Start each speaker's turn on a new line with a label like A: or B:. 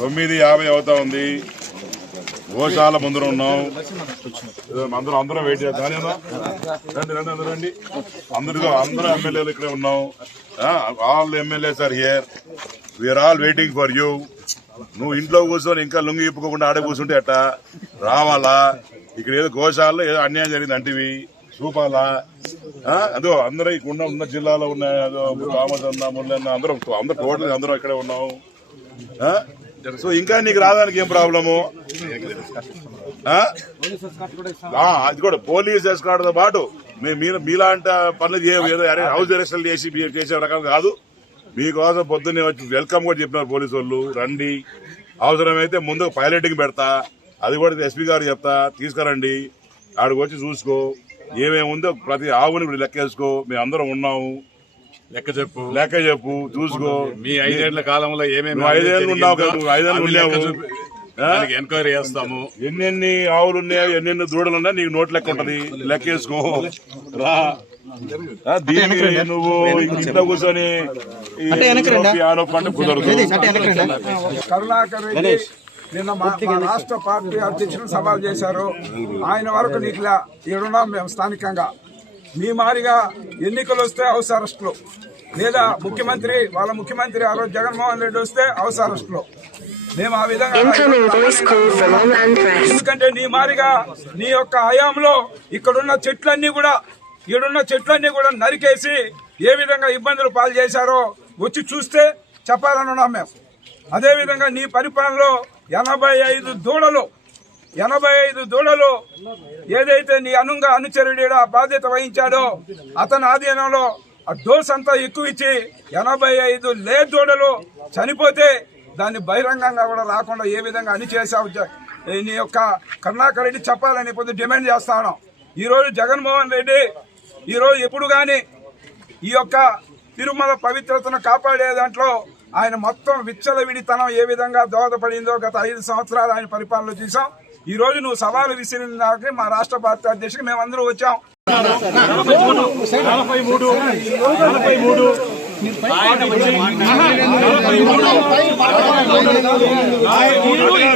A: తొమ్మిది యాభై అవుతా ఉంది గోశాల ముందర ఉన్నాం అందరూ అందరూ వెయిట్ చేద్దాం రండి రండి అందరూ రండి అందరితో అందరూ ఎమ్మెల్యేలు ఇక్కడే ఉన్నాం all MLA sir here we are all waiting for you నువ్వు ఇంట్లో కూర్చొని ఇంకా లుంగి ఇప్పుకోకుండా ఆడ కూర్చుంటే అట్ట రావాలా ఇక్కడ ఏదో గోశాలలో ఏదో అన్యాయం జరిగింది అంటివి చూపాలా అదో అందరూ ఇక్కడ ఉన్న జిల్లాలో ఉన్న అదో రామచంద్ర మురళన్న అందరూ అందరూ టోటల్ అందరూ ఇక్కడే ఉన్నాం సో ఇంకా నీకు రావడానికి ఏం ప్రాబ్లము అది కూడా పోలీస్ ఎస్కాట్తో పాటు మేము మీలాంటి పనులు ఏదో హౌస్ అరెస్టులు చేసి చేసే రకం కాదు మీకోసం పొద్దున్నే వచ్చి వెల్కమ్ కూడా చెప్పినారు పోలీసు వాళ్ళు రండి అవసరమైతే ముందు పైలటింగ్ పెడతా అది కూడా ఎస్పీ గారు చెప్తా తీసుకురండి ఆడికి వచ్చి చూసుకో ఏమేమి ఉందో ప్రతి ఆవుని ఇప్పుడు లెక్కేసుకో మేము అందరం ఉన్నాము లెక్క చెప్పు లెక్క చెప్పు చూసుకో
B: మీ ఐదేళ్ల కాలంలో ఏమేమి
A: ఐదేళ్ళు ఉన్నావు నువ్వు ఐదేళ్ళు ఉన్నావు
B: ఎంక్వైరీ చేస్తాము
A: ఎన్నెన్ని ఆవులు ఉన్నాయో ఎన్నెన్ని దూడలు ఉన్నాయో నీకు నోట్ లెక్క ఉంటది లెక్క వేసుకో రా దీనికి నువ్వు ఇంట్లో కూర్చొని ఆరోపణ కుదరదు
C: నిన్న మా రాష్ట్ర పార్టీ అధ్యక్షులు సవాల్ చేశారు ఆయన వరకు నీకులా ఏడున్నా మేము స్థానికంగా మీ మారిగా ఎన్నికలు వస్తే హౌస్ అరెస్ట్లో లేదా ముఖ్యమంత్రి వాళ్ళ ముఖ్యమంత్రి ఆ రోజు జగన్మోహన్ రెడ్డి వస్తే హౌస్ అరెస్ట్లో మేము ఆ విధంగా ఎందుకంటే నీ మారిగా నీ యొక్క హయాంలో ఇక్కడున్న చెట్లన్నీ కూడా ఇక్కడున్న చెట్లన్నీ కూడా నరికేసి ఏ విధంగా ఇబ్బందులు పాలు చేశారో వచ్చి చూస్తే చెప్పాలనున్నాం మేము అదేవిధంగా నీ పరిపాలనలో ఎనభై ఐదు దూడలు ఎనభై ఐదు దూడలు ఏదైతే నీ అనుంగ అనుచరుడి బాధ్యత వహించాడో అతని ఆధీనంలో ఆ డోస్ అంతా ఎక్కువ ఇచ్చి ఎనభై ఐదు లే దూడలు చనిపోతే దాన్ని బహిరంగంగా కూడా రాకుండా ఏ విధంగా అని చేశావు నీ యొక్క కర్ణాకర్ రెడ్డి చెప్పాలని పొద్దు డిమాండ్ చేస్తాను ఈరోజు జగన్మోహన్ రెడ్డి ఈరోజు ఎప్పుడు కానీ ఈ యొక్క తిరుమల పవిత్రతను కాపాడే దాంట్లో ఆయన మొత్తం విచ్చలవిడితనం ఏ విధంగా దోహదపడిందో గత ఐదు సంవత్సరాలు ఆయన పరిపాలన చూసాం ఈ రోజు నువ్వు సవాలు విసిరినాకే మా రాష్ట్ర పార్టీ అధ్యక్షుడు మేమందరూ వచ్చాం
D: నలభై మూడు నలభై మూడు ఆయన